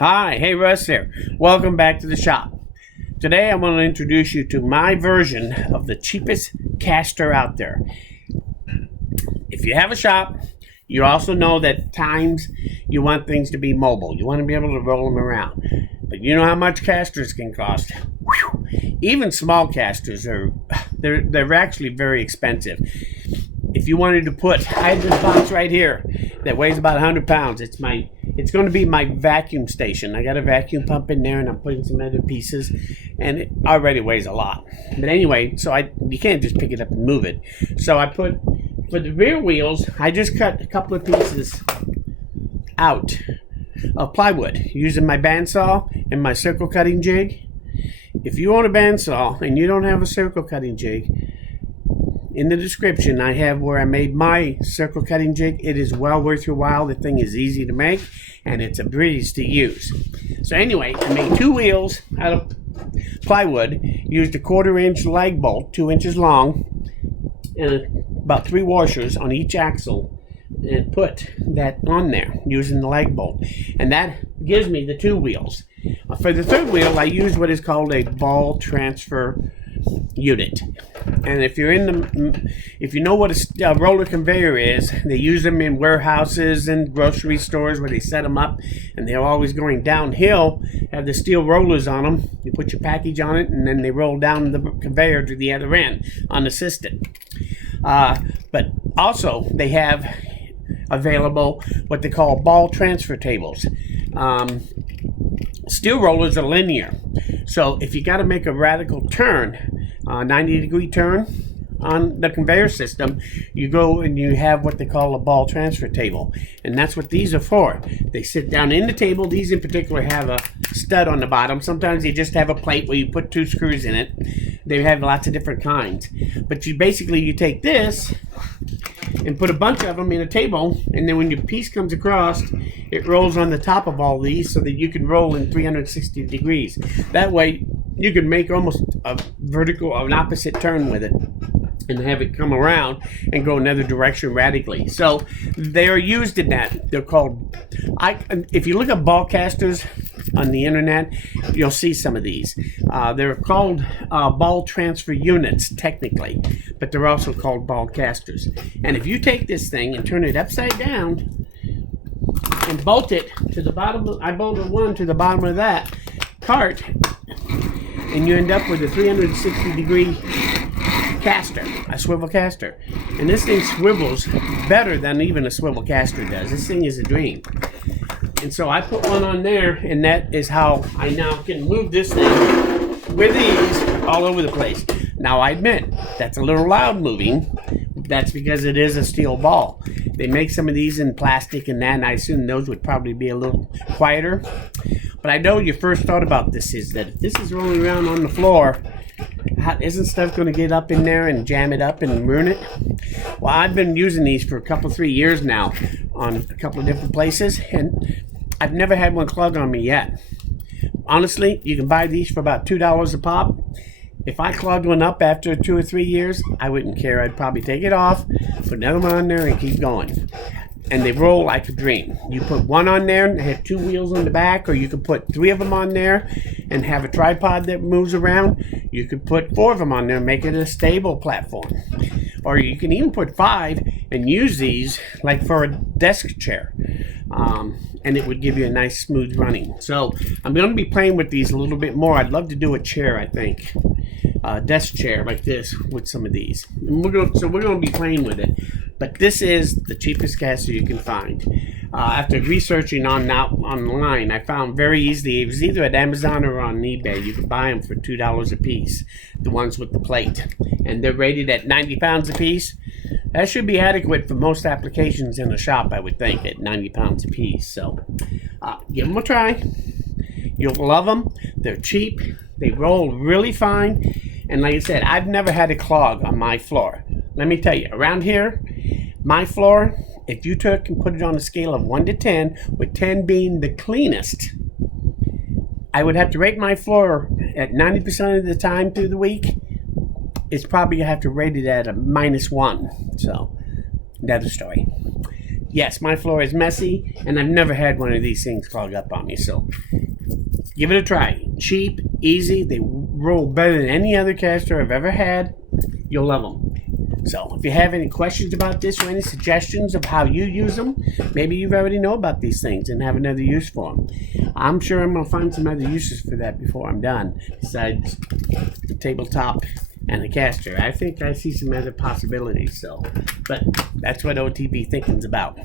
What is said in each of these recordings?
Hi, hey Russ here. Welcome back to the shop. Today I want to introduce you to my version of the cheapest caster out there. If you have a shop, you also know that at times you want things to be mobile. You want to be able to roll them around. But you know how much casters can cost. Whew. Even small casters they're actually very expensive. If you wanted to put, I have this box right here that weighs about 100 pounds. It's going to be my vacuum station. I got a vacuum pump in there, and I'm putting some other pieces, and it already weighs a lot. But anyway, you can't just pick it up and move it. So I put, for the rear wheels, I just cut a couple of pieces out of plywood using my bandsaw and my circle cutting jig. If you own a bandsaw and you don't have a circle cutting jig, in the description I have where I made my circle cutting jig. It is well worth your while. The thing is easy to make and it's a breeze to use. So anyway, I made two wheels out of plywood, used a 1/4 inch lag bolt, 2 inches long, and about 3 washers on each axle, and put that on there using the lag bolt, and that gives me the 2 wheels. For the third wheel I used what is called a ball transfer unit. And if you know what a roller conveyor is, they use them in warehouses and grocery stores where they set them up and they're always going downhill, have the steel rollers on them. You put your package on it and then they roll down the conveyor to the other end unassisted. But also they have available what they call ball transfer tables. Steel rollers are linear, so if you got to make a radical turn, 90-degree turn on the conveyor system, you go and you have what they call a ball transfer table, and that's what these are for. They sit down in the table. These in particular have a stud on the bottom. Sometimes they just have a plate where you put 2 screws in it. They have lots of different kinds, but you take this and put a bunch of them in a table, and then when your piece comes across, it rolls on the top of all these so that you can roll in 360 degrees. That way you can make almost a vertical or an opposite turn with it and have it come around and go another direction radically. So they are used in that. They're called, if you look at ball casters on the internet, you'll see some of these. They're called ball transfer units technically, but they're also called ball casters. And if you take this thing and turn it upside down and bolt it to the bottom, I bolted one to the bottom of that cart, and you end up with a 360 degree caster, a swivel caster. And this thing swivels better than even a swivel caster does. This thing is a dream. And so I put one on there, and that is how I now can move this thing with ease all over the place. Now I admit that's a little loud moving. That's because it is a steel ball. They make some of these in plastic and that, and I assume those would probably be a little quieter. But I know your first thought about this is that if this is rolling around on the floor, isn't stuff going to get up in there and jam it up and ruin it? Well, I've been using these for 3 years now on a couple of different places, and I've never had one clog on me yet. Honestly, you can buy these for about $2 a pop. If I clogged one up after 2 or 3 years, I wouldn't care. I'd probably take it off, put another one on there, and keep going. And they roll like a dream. You put one on there and have 2 wheels on the back, or you could put 3 of them on there and have a tripod that moves around. You could put 4 of them on there and make it a stable platform. Or you can even put 5 and use these like for a desk chair. And it would give you a nice smooth running. So I'm going to be playing with these a little bit more. I'd love to do a chair, I think. Desk chair like this with some of these. And we're going to be playing with it. But this is the cheapest caster you can find. After researching online, I found very easily, it was either at Amazon or on eBay, you could buy them for $2 a piece, the ones with the plate. And they're rated at 90 pounds a piece. That should be adequate for most applications in the shop, I would think, at 90 pounds a piece. So give them a try. You'll love them. They're cheap. They roll really fine. And like I said, I've never had a clog on my floor. Let me tell you, around here, my floor, if you took and put it on a scale of 1 to 10, with 10 being the cleanest, I would have to rate my floor at 90% of the time through the week. It's probably going to have to rate it at a -1. So, another story. yes, my floor is messy, and I've never had one of these things clog up on me, so give it a try. Cheap, easy, they roll better than any other caster I've ever had. You'll love them. So if you have any questions about this or any suggestions of how you use them, maybe you already know about these things and have another use for them. I'm sure I'm going to find some other uses for that before I'm done, besides the tabletop and the caster. I think I see some other possibilities, but that's what OTB Thinking's about.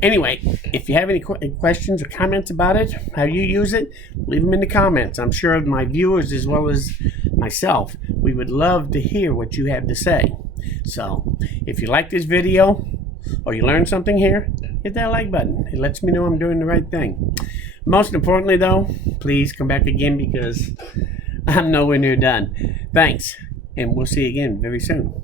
Anyway, if you have any questions or comments about it, how you use it, leave them in the comments. I'm sure my viewers, as well as myself, we would love to hear what you have to say. So, if you like this video, or you learned something here, hit that like button. It lets me know I'm doing the right thing. Most importantly, though, please come back again, because I'm nowhere near done. Thanks, and we'll see you again very soon.